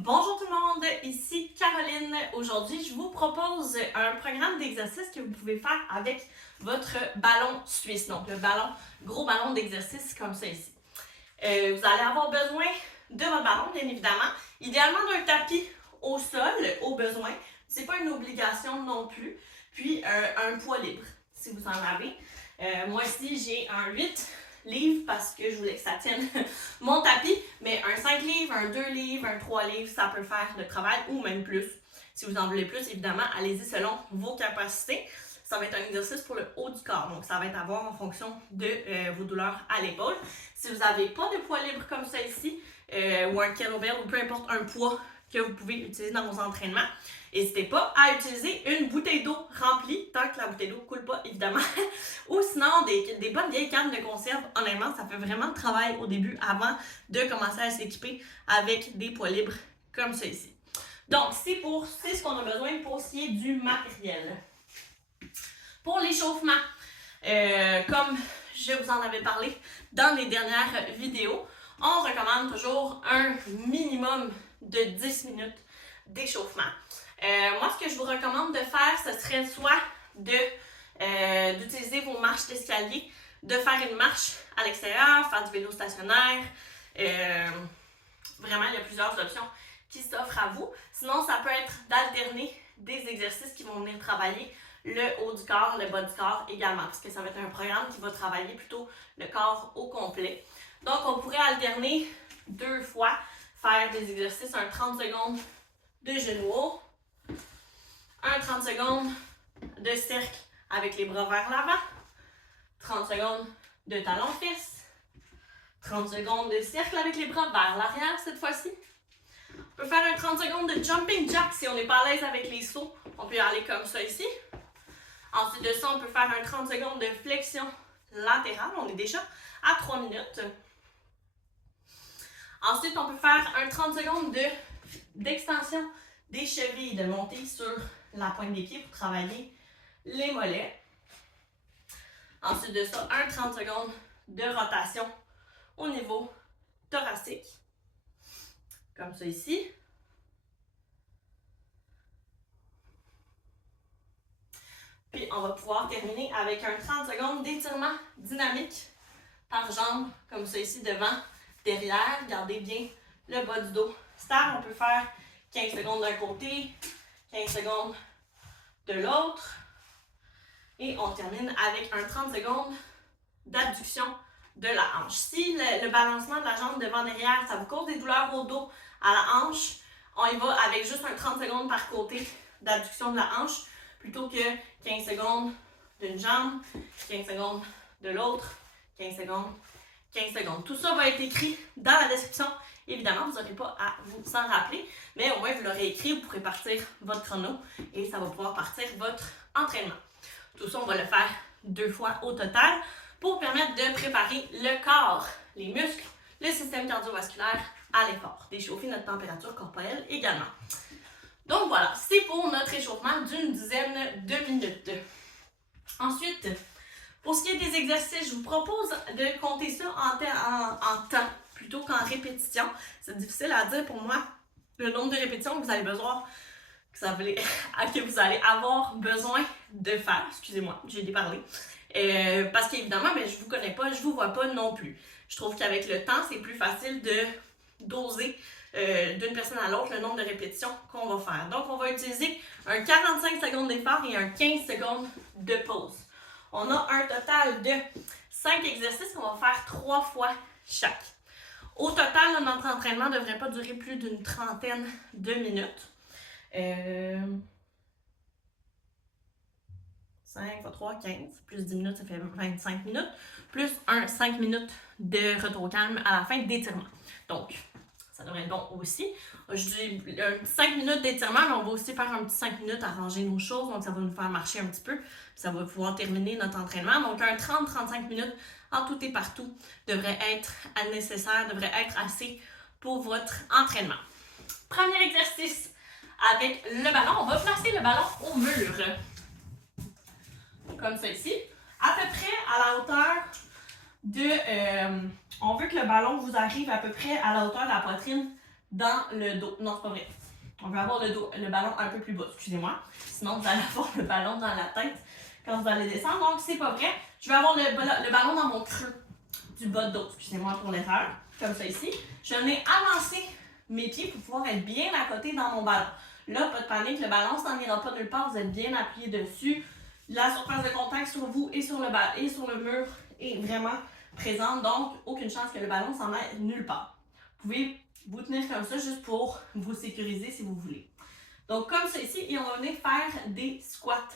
Bonjour tout le monde, ici Caroline. Aujourd'hui, je vous propose un programme d'exercice que vous pouvez faire avec votre ballon suisse. Donc, le gros ballon d'exercice comme ça ici. Vous allez avoir besoin de votre ballon, bien évidemment. Idéalement d'un tapis au sol, au besoin. C'est pas une obligation non plus. Puis, un poids libre, si vous en avez. Moi ici, j'ai un 8 livres parce que je voulais que ça tienne mon tapis, mais un 5 livres, un 2 livres, un 3 livres, ça peut faire le travail ou même plus. Si vous en voulez plus, évidemment, allez-y selon vos capacités. Ça va être un exercice pour le haut du corps, donc ça va être à voir en fonction de vos douleurs à l'épaule. Si vous n'avez pas de poids libre comme ça ici, ou un kettlebell, ou peu importe un poids que vous pouvez utiliser dans vos entraînements, n'hésitez pas à utiliser une bouteille d'eau remplie, tant que la bouteille d'eau ne coule pas, évidemment. Ou sinon, des bonnes vieilles cannes de conserve. Honnêtement, ça fait vraiment le travail au début, avant de commencer à s'équiper avec des poids libres comme ça ici. Donc, c'est ce qu'on a besoin pour ce qui est du matériel. Pour l'échauffement, comme je vous en avais parlé dans les dernières vidéos, on recommande toujours un minimum de 10 minutes d'échauffement. Moi, ce que je vous recommande de faire, ce serait soit d'utiliser vos marches d'escalier, de faire une marche à l'extérieur, faire du vélo stationnaire. Vraiment, il y a plusieurs options qui s'offrent à vous. Sinon, ça peut être d'alterner des exercices qui vont venir travailler le haut du corps, le bas du corps également, parce que ça va être un programme qui va travailler plutôt le corps au complet. Donc, on pourrait alterner 2 fois, faire des exercices, un 30 secondes de genoux hauts, un 30 secondes de cercle avec les bras vers l'avant, 30 secondes de talons-fesses, 30 secondes de cercle avec les bras vers l'arrière cette fois-ci. On peut faire un 30 secondes de jumping jack si on n'est pas à l'aise avec les sauts. On peut y aller comme ça ici. Ensuite de ça, on peut faire un 30 secondes de flexion latérale. On est déjà à 3 minutes. Ensuite, on peut faire un 30 secondes d'extension des chevilles, de monter sur la pointe des pieds pour travailler les mollets. Ensuite de ça, un 30 secondes de rotation au niveau thoracique. Comme ça ici. Puis on va pouvoir terminer avec un 30 secondes d'étirement dynamique par jambe, comme ça ici, devant, derrière. Gardez bien le bas du dos stable. On peut faire 15 secondes d'un côté, 15 secondes de l'autre. Et on termine avec un 30 secondes d'abduction de la hanche. Si le balancement de la jambe devant-derrière, ça vous cause des douleurs au dos, à la hanche, on y va avec juste un 30 secondes par côté d'abduction de la hanche, plutôt que 15 secondes d'une jambe, 15 secondes de l'autre, 15 secondes, 15 secondes. Tout ça va être écrit dans la description. Évidemment, vous n'aurez pas à vous en rappeler, mais au moins vous l'aurez écrit, vous pourrez partir votre chrono et ça va pouvoir partir votre entraînement. Tout ça, on va le faire 2 fois au total pour permettre de préparer le corps, les muscles, le système cardiovasculaire à l'effort, d'échauffer notre température corporelle également. Donc voilà, c'est pour notre échauffement d'une dizaine de minutes. Ensuite, pour ce qui est des exercices, je vous propose de compter ça en temps plutôt qu'en répétition. C'est difficile à dire pour moi le nombre de répétitions que vous allez besoin, que vous allez avoir besoin de faire. Excusez-moi, j'ai déparlé. Parce qu'évidemment, je vous connais pas, je vous vois pas non plus. Je trouve qu'avec le temps, c'est plus facile de doser d'une personne à l'autre le nombre de répétitions qu'on va faire. Donc, on va utiliser un 45 secondes d'effort et un 15 secondes de pause. On a un total de 5 exercices qu'on va faire 3 fois chaque. Au total, notre entraînement ne devrait pas durer plus d'une trentaine de minutes. 5 x 3, 15. Plus 10 minutes, ça fait 25 minutes. Plus un 5 minutes de retour au calme à la fin d'étirement. Donc, ça devrait être bon aussi. Je dis 5 minutes d'étirement, mais on va aussi faire un petit 5 minutes à ranger nos choses. Donc, ça va nous faire marcher un petit peu. Ça va pouvoir terminer notre entraînement. Donc, un 30-35 minutes en tout et partout devrait être nécessaire, devrait être assez pour votre entraînement. Premier exercice avec le ballon. On va placer le ballon au mur. Comme ça ici. À peu près à la hauteur on veut que le ballon vous arrive à peu près à la hauteur de la poitrine dans le dos. Non, c'est pas vrai. On veut avoir le ballon un peu plus bas, excusez-moi. Sinon, vous allez avoir le ballon dans la tête quand vous allez descendre. Donc, c'est pas vrai. Je vais avoir le ballon dans mon creux du bas de dos. Excusez-moi pour l'erreur. Comme ça ici. Je vais venir avancer mes pieds pour pouvoir être bien à côté dans mon ballon. Là, pas de panique, le ballon s'en ira pas nulle part. Vous êtes bien appuyé dessus. La surface de contact sur vous et sur le mur est vraiment présente. Donc, aucune chance que le ballon s'en aille nulle part. Vous pouvez vous tenir comme ça juste pour vous sécuriser si vous voulez. Donc, comme ça ici, et on va venir faire des squats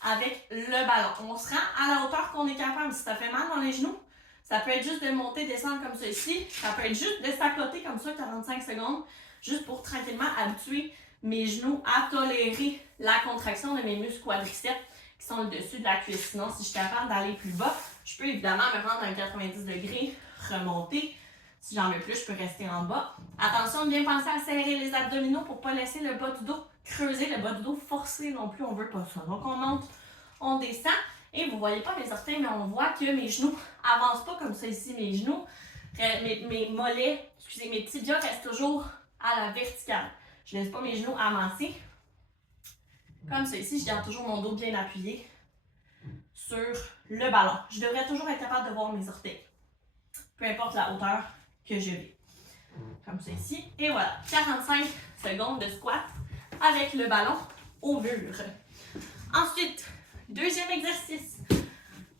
avec le ballon. On se rend à la hauteur qu'on est capable. Si ça fait mal dans les genoux, ça peut être juste de monter, descendre comme ça ici. Ça peut être juste de s'accoter comme ça 45 secondes, juste pour tranquillement habituer mes genoux à tolérer la contraction de mes muscles quadriceps qui sont le dessus de la cuisse. Sinon, si je suis capable d'aller plus bas, je peux évidemment me rendre à un 90 degrés, remonter. Si j'en veux plus, je peux rester en bas. Attention, bien penser à serrer les abdominaux pour ne pas laisser le bas du dos creuser, le bas du dos forcer non plus, on ne veut pas ça. Donc on monte, on descend et vous ne voyez pas mes orteils, mais on voit que mes genoux n'avancent pas comme ça ici. Mes genoux, mes mollets, excusez, mes tibias restent toujours à la verticale. Je ne laisse pas mes genoux avancer. Comme ça ici, je garde toujours mon dos bien appuyé sur le ballon. Je devrais toujours être capable de voir mes orteils, peu importe la hauteur que je vais. Comme ça ici. Et voilà, 45 secondes de squat avec le ballon au mur. Ensuite, deuxième exercice.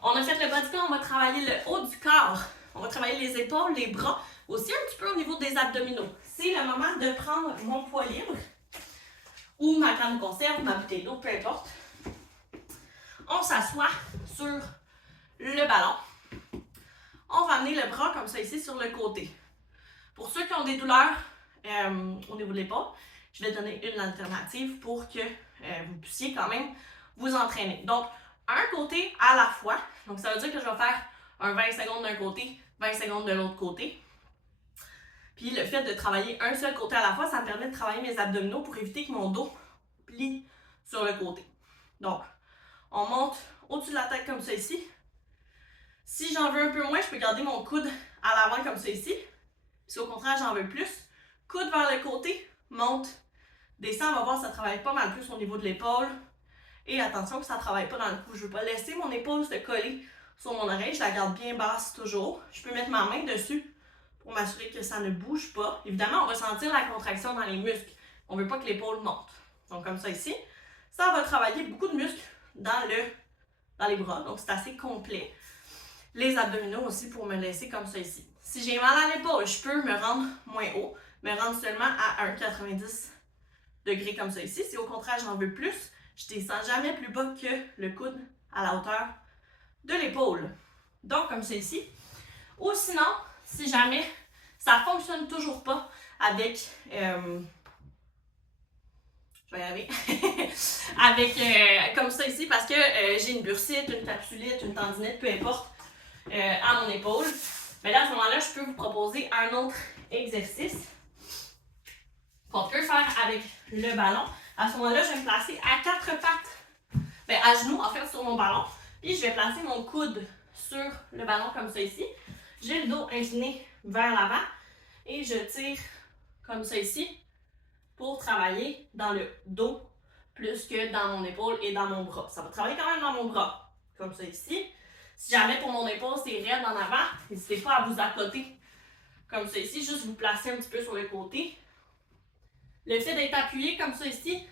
On a fait le bas du corps, on va travailler le haut du corps. On va travailler les épaules, les bras, aussi un petit peu au niveau des abdominaux. C'est le moment de prendre mon poids libre ou ma canne de conserve, ma bouteille d'eau, peu importe. On s'assoit sur le ballon. On va amener le bras comme ça ici sur le côté. Pour ceux qui ont des douleurs au niveau de l'épaule, je vais donner une alternative pour que vous puissiez quand même vous entraîner. Donc, un côté à la fois. Donc, ça veut dire que je vais faire un 20 secondes d'un côté, 20 secondes de l'autre côté. Puis, le fait de travailler un seul côté à la fois, ça me permet de travailler mes abdominaux pour éviter que mon dos plie sur le côté. Donc, on monte au-dessus de la tête comme ça ici. Si j'en veux un peu moins, je peux garder mon coude à l'avant comme ça ici. Si au contraire, j'en veux plus, coude vers le côté, monte, descend, on va voir ça travaille pas mal plus au niveau de l'épaule. Et attention que ça ne travaille pas dans le cou. Je ne veux pas laisser mon épaule se coller sur mon oreille. Je la garde bien basse toujours. Je peux mettre ma main dessus pour m'assurer que ça ne bouge pas. Évidemment, on va sentir la contraction dans les muscles. On ne veut pas que l'épaule monte. Donc comme ça ici, ça va travailler beaucoup de muscles dans les bras. Donc c'est assez complet. Les abdominaux aussi pour me laisser comme ça ici. Si j'ai mal à l'épaule, je peux me rendre moins haut, me rendre seulement à un 90 degrés comme ça ici. Si au contraire j'en veux plus, je descends jamais plus bas que le coude à la hauteur de l'épaule. Donc comme ça ici. Ou sinon, si jamais ça ne fonctionne toujours pas avec... je vais y arriver. Avec comme ça ici parce que j'ai une bursite, une capsulite, une tendinite, peu importe, à mon épaule. Mais là, à ce moment-là, je peux vous proposer un autre exercice qu'on peut faire avec le ballon. À ce moment-là, je vais me placer à quatre pattes, à genoux en fait sur mon ballon. Puis je vais placer mon coude sur le ballon comme ça ici. J'ai le dos incliné vers l'avant et je tire comme ça ici pour travailler dans le dos plus que dans mon épaule et dans mon bras. Ça va travailler quand même dans mon bras, comme ça ici. Si jamais pour mon épaule c'est raide en avant, n'hésitez pas à vous accoter comme ça ici, juste vous placer un petit peu sur le côté. Le fait d'être appuyé comme ça ici,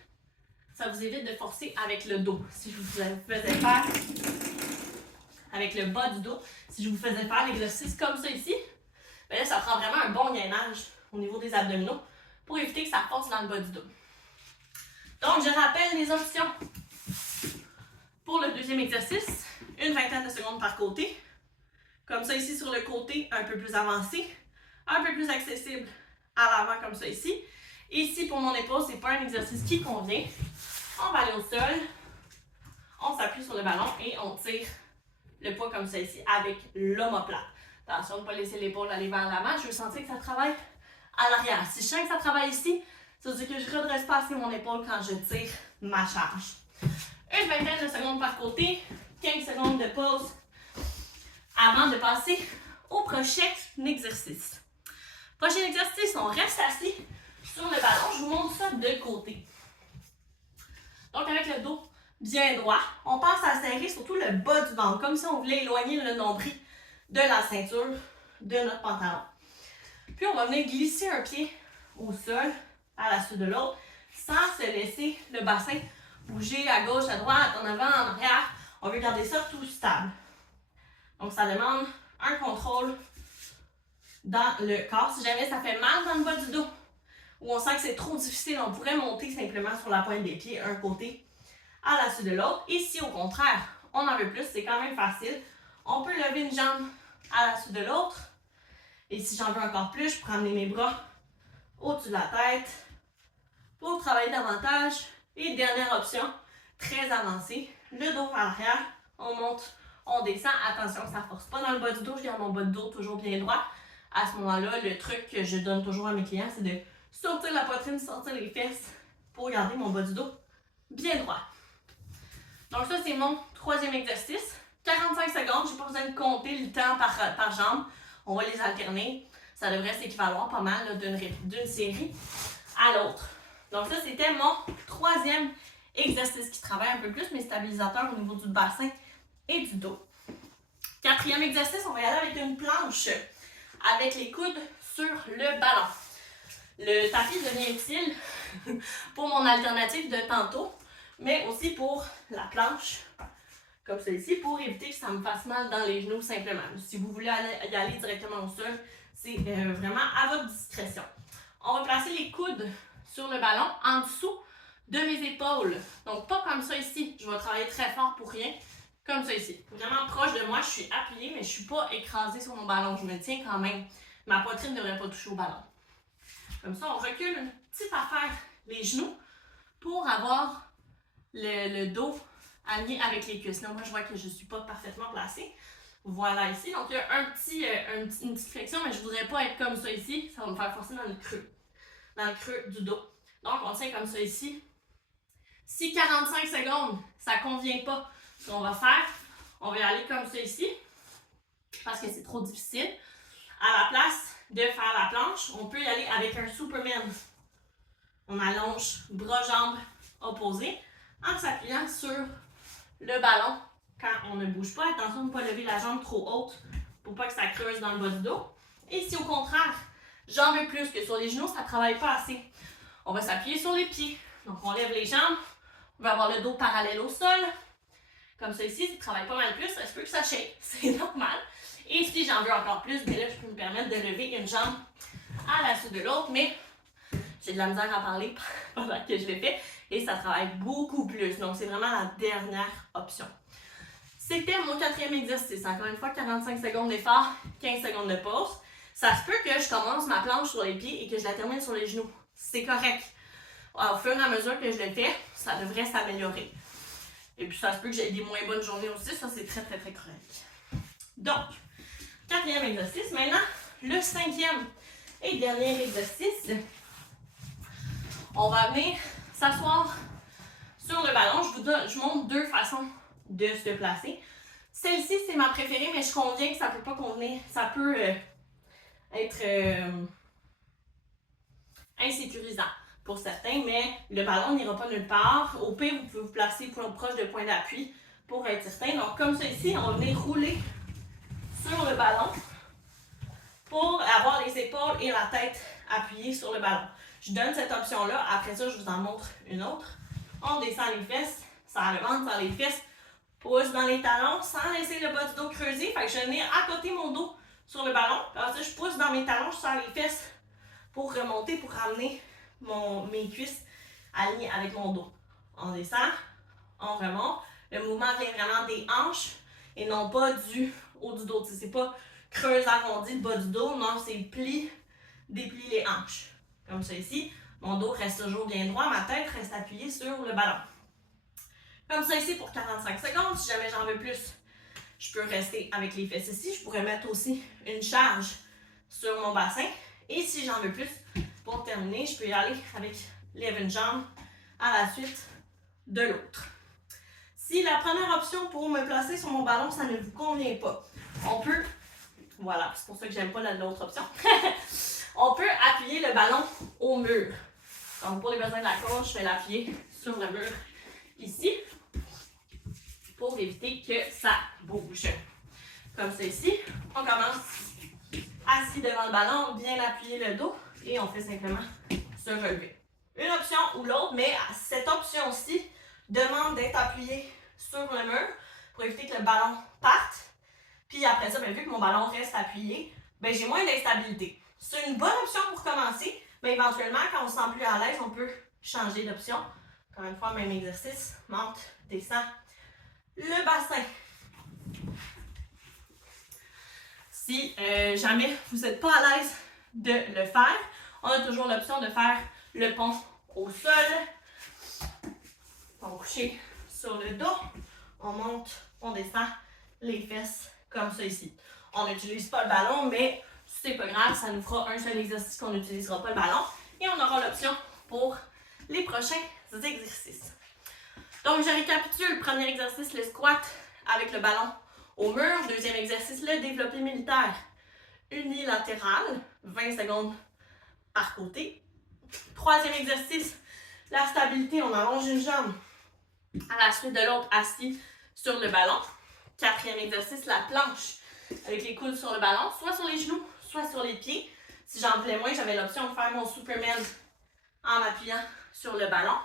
ça vous évite de forcer avec le dos. Si je vous faisais faire avec le bas du dos, si je vous faisais faire l'exercice comme ça ici, bien là, ça prend vraiment un bon gainage au niveau des abdominaux pour éviter que ça force dans le bas du dos. Donc, je rappelle les options pour le deuxième exercice. Une vingtaine de secondes par côté. Comme ça ici sur le côté, un peu plus avancé. Un peu plus accessible à l'avant comme ça ici. Ici, pour mon épaule, c'est pas un exercice qui convient. On va aller au sol. On s'appuie sur le ballon et on tire le poids comme ça ici avec l'omoplate. Attention de ne pas laisser l'épaule aller vers l'avant. Je veux sentir que ça travaille à l'arrière. Si je sens que ça travaille ici, ça veut dire que je ne redresse pas assez mon épaule quand je tire ma charge. Une vingtaine de secondes par côté. 15 secondes de pause avant de passer au prochain exercice. Prochain exercice, on reste assis. sur le ballon. Je vous montre ça de côté. Donc, avec le dos bien droit, on pense à serrer surtout le bas du ventre, comme si on voulait éloigner le nombril de la ceinture de notre pantalon. Puis, on va venir glisser un pied au sol à la suite de l'autre, sans se laisser le bassin bouger à gauche, à droite, en avant, en arrière. On veut garder ça tout stable. Donc, ça demande un contrôle dans le corps. Si jamais ça fait mal dans le bas du dos, ou on sent que c'est trop difficile, on pourrait monter simplement sur la pointe des pieds, un côté à la suite de l'autre. Et si au contraire, on en veut plus, c'est quand même facile. On peut lever une jambe à la suite de l'autre. Et si j'en veux encore plus, je peux amener mes bras au-dessus de la tête pour travailler davantage. Et dernière option, très avancée, le dos vers l'arrière, on monte, on descend. Attention que ça ne force pas dans le bas du dos, je garde mon bas de dos toujours bien droit. À ce moment-là, le truc que je donne toujours à mes clients, c'est de sortir la poitrine, sortir les fesses pour garder mon bas du dos bien droit. Donc ça, c'est mon troisième exercice. 45 secondes, je n'ai pas besoin de compter le temps par jambe. On va les alterner. Ça devrait s'équivaloir pas mal d'une série à l'autre. Donc ça, c'était mon troisième exercice qui travaille un peu plus mes stabilisateurs au niveau du bassin et du dos. Quatrième exercice, on va y aller avec une planche avec les coudes sur le ballon. Le tapis devient utile pour mon alternative de tantôt, mais aussi pour la planche, comme celle-ci, pour éviter que ça me fasse mal dans les genoux simplement. Si vous voulez y aller directement au sol, c'est vraiment à votre discrétion. On va placer les coudes sur le ballon en dessous de mes épaules. Donc pas comme ça ici, je vais travailler très fort pour rien, comme ça ici. Vraiment proche de moi, je suis appuyée, mais je ne suis pas écrasée sur mon ballon. Je me tiens quand même. Ma poitrine ne devrait pas toucher au ballon. Comme ça, on recule une petite affaire les genoux pour avoir le dos aligné avec les cuisses. Là, moi, je vois que je ne suis pas parfaitement placée. Voilà ici. Donc, il y a une petite flexion, mais je ne voudrais pas être comme ça ici. Ça va me faire forcer dans le creux du dos. Donc, on tient comme ça ici. Si 45 secondes, ça ne convient pas, ce qu'on va faire, on va y aller comme ça ici, parce que c'est trop difficile. À la place de faire la planche, on peut y aller avec un Superman. On allonge bras-jambes opposés en s'appuyant sur le ballon quand on ne bouge pas. Attention de ne pas lever la jambe trop haute pour pas que ça creuse dans le bas du dos. Et si au contraire, j'en veux plus que sur les genoux, ça ne travaille pas assez, on va s'appuyer sur les pieds. Donc on lève les jambes, on va avoir le dos parallèle au sol. Comme ça ici, ça travaille pas mal plus, ça se peut que ça shake, c'est normal. Et si j'en veux encore plus, bien là, je peux me permettre de lever une jambe à la suite de l'autre, mais j'ai de la misère à parler pendant que je le fais et ça travaille beaucoup plus. Donc, c'est vraiment la dernière option. C'était mon quatrième exercice. Encore une fois, 45 secondes d'effort, 15 secondes de pause. Ça se peut que je commence ma planche sur les pieds et que je la termine sur les genoux. C'est correct. Au fur et à mesure que je le fais, ça devrait s'améliorer. Et puis, ça se peut que j'ai des moins bonnes journées aussi. Ça, c'est très, très, très correct. Donc, quatrième exercice. Maintenant, le cinquième et dernier exercice. On va venir s'asseoir sur le ballon. Je vous montre deux façons de se placer. Celle-ci, c'est ma préférée, mais je conviens que ça ne peut pas convenir. Ça peut être insécurisant pour certains, mais le ballon n'ira pas nulle part. Au pire, vous pouvez vous placer proche de point d'appui pour être certain. Donc, comme ça ici, on va venir rouler sur le ballon pour avoir les épaules et la tête appuyées sur le ballon. Je donne cette option-là. Après ça, je vous en montre une autre. On descend les fesses, serre le ventre, serre les fesses, pousse dans les talons sans laisser le bas du dos creuser. Fait que je vais venir à côté mon dos sur le ballon. Après ça, je pousse dans mes talons, je serre les fesses pour remonter, pour ramener mes cuisses alignées avec mon dos. On descend, on remonte. Le mouvement vient vraiment des hanches et non pas du haut du dos. C'est pas creuse arrondi le bas du dos, non, c'est déplie les hanches. Comme ça ici, mon dos reste toujours bien droit, ma tête reste appuyée sur le ballon. Comme ça ici pour 45 secondes, si jamais j'en veux plus, je peux rester avec les fesses ici. Je pourrais mettre aussi une charge sur mon bassin. Et si j'en veux plus, pour terminer, je peux y aller avec lever une jambe à la suite de l'autre. Si la première option pour me placer sur mon ballon, ça ne vous convient pas, on peut, voilà, c'est pour ça que j'aime pas l'autre option. On peut appuyer le ballon au mur. Donc, pour les besoins de la course, je vais l'appuyer sur le mur ici pour éviter que ça bouge. Comme ça ici, on commence assis devant le ballon, bien appuyer le dos et on fait simplement se relever. Une option ou l'autre, mais cette option-ci demande d'être appuyé sur le mur pour éviter que le ballon parte. Puis après ça, bien, vu que mon ballon reste appuyé, bien, j'ai moins d'instabilité. C'est une bonne option pour commencer, mais éventuellement, quand on se sent plus à l'aise, on peut changer d'option. Encore une fois, même exercice, monte, descend le bassin. Si jamais vous n'êtes pas à l'aise de le faire, on a toujours l'option de faire le pont au sol. On va coucher sur le dos, on monte, on descend les fesses comme ça ici. On n'utilise pas le ballon, mais c'est pas grave, ça nous fera un seul exercice qu'on n'utilisera pas le ballon. Et on aura l'option pour les prochains exercices. Donc, je récapitule. Premier exercice, le squat avec le ballon au mur. Deuxième exercice, le développé militaire unilatéral, 20 secondes par côté. Troisième exercice, la stabilité, on allonge une jambe à la suite de l'autre assis sur le ballon. Quatrième exercice, la planche avec les coudes sur le ballon, soit sur les genoux, soit sur les pieds. Si j'en voulais moins, j'avais l'option de faire mon Superman en m'appuyant sur le ballon.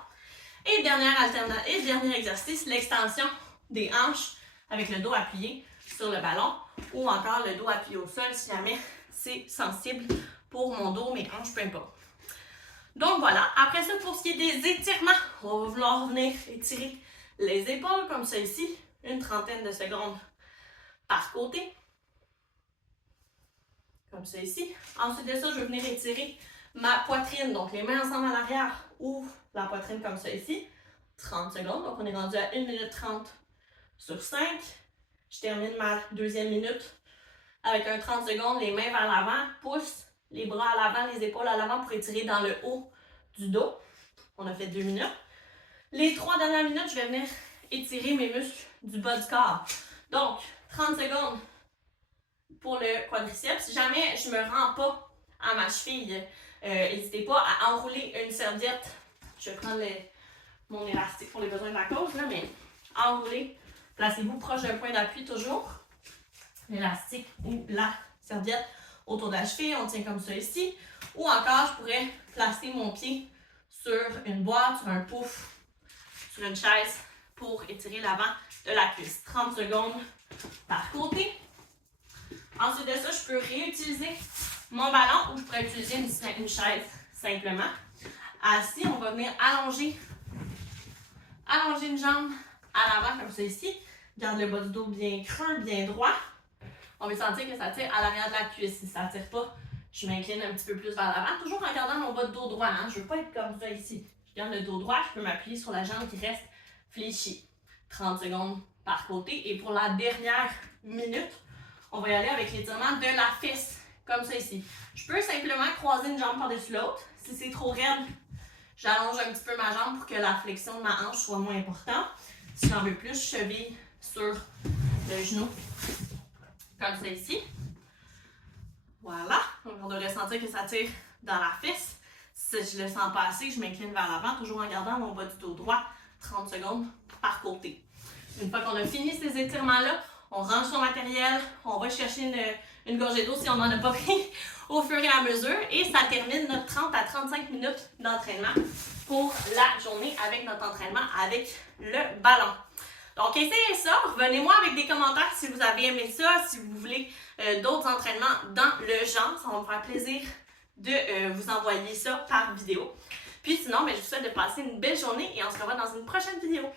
Et dernier exercice, l'extension des hanches avec le dos appuyé sur le ballon ou encore le dos appuyé au sol si jamais c'est sensible pour mon dos, mes hanches, peu importe. Donc voilà, après ça, pour ce qui est des étirements, on va vouloir venir étirer les épaules comme ça ici, une trentaine de secondes par côté. Comme ça ici. Ensuite de ça, je vais venir étirer ma poitrine, donc les mains ensemble à l'arrière, ouvre la poitrine comme ça ici, 30 secondes, donc on est rendu à 1 minute 30 sur 5. Je termine ma deuxième minute avec un 30 secondes, les mains vers l'avant, pouce, les bras à l'avant, les épaules à l'avant pour étirer dans le haut du dos. On a fait 2 minutes. Les 3 dernières minutes, je vais venir étirer mes muscles du bas du corps. Donc, 30 secondes pour le quadriceps. Si jamais je ne me rends pas à ma cheville, n'hésitez pas à enrouler une serviette. Je vais prendre mon élastique pour les besoins de la cause, là, mais enrouler. Placez-vous proche d'un point d'appui toujours. L'élastique ou la serviette autour de la cheville, on tient comme ça ici. Ou encore, je pourrais placer mon pied sur une boîte, sur un pouf, sur une chaise pour étirer l'avant de la cuisse. 30 secondes par côté. Ensuite de ça, je peux réutiliser mon ballon ou je pourrais utiliser une chaise simplement. Assis, on va venir allonger une jambe à l'avant comme ça ici. Garde le bas du dos bien creux, bien droit. On va sentir que ça tire à l'arrière de la cuisse. Si ça ne tire pas, je m'incline un petit peu plus vers l'avant. Toujours en gardant mon bas de dos droit. Hein? Je ne veux pas être comme ça ici. Je garde le dos droit, je peux m'appuyer sur la jambe qui reste fléchie. 30 secondes par côté. Et pour la dernière minute, on va y aller avec l'étirement de la fesse, comme ça ici. Je peux simplement croiser une jambe par-dessus l'autre. Si c'est trop raide, j'allonge un petit peu ma jambe pour que la flexion de ma hanche soit moins importante. Si j'en veux plus, je cheville sur le genou, comme ça ici. Voilà. Donc, on devrait sentir que ça tire dans la fesse. Si je le sens pas assez, je m'incline vers l'avant, toujours en gardant mon bas du dos droit, 30 secondes par côté. Une fois qu'on a fini ces étirements-là, on range son matériel, on va chercher une gorgée d'eau si on n'en a pas pris au fur et à mesure. Et ça termine notre 30 à 35 minutes d'entraînement pour la journée avec notre entraînement avec le ballon. Donc, essayez ça. Revenez-moi avec des commentaires si vous avez aimé ça, si vous voulez d'autres entraînements dans le genre. Ça va me faire plaisir de vous envoyer ça par vidéo. Puis sinon, je vous souhaite de passer une belle journée et on se revoit dans une prochaine vidéo.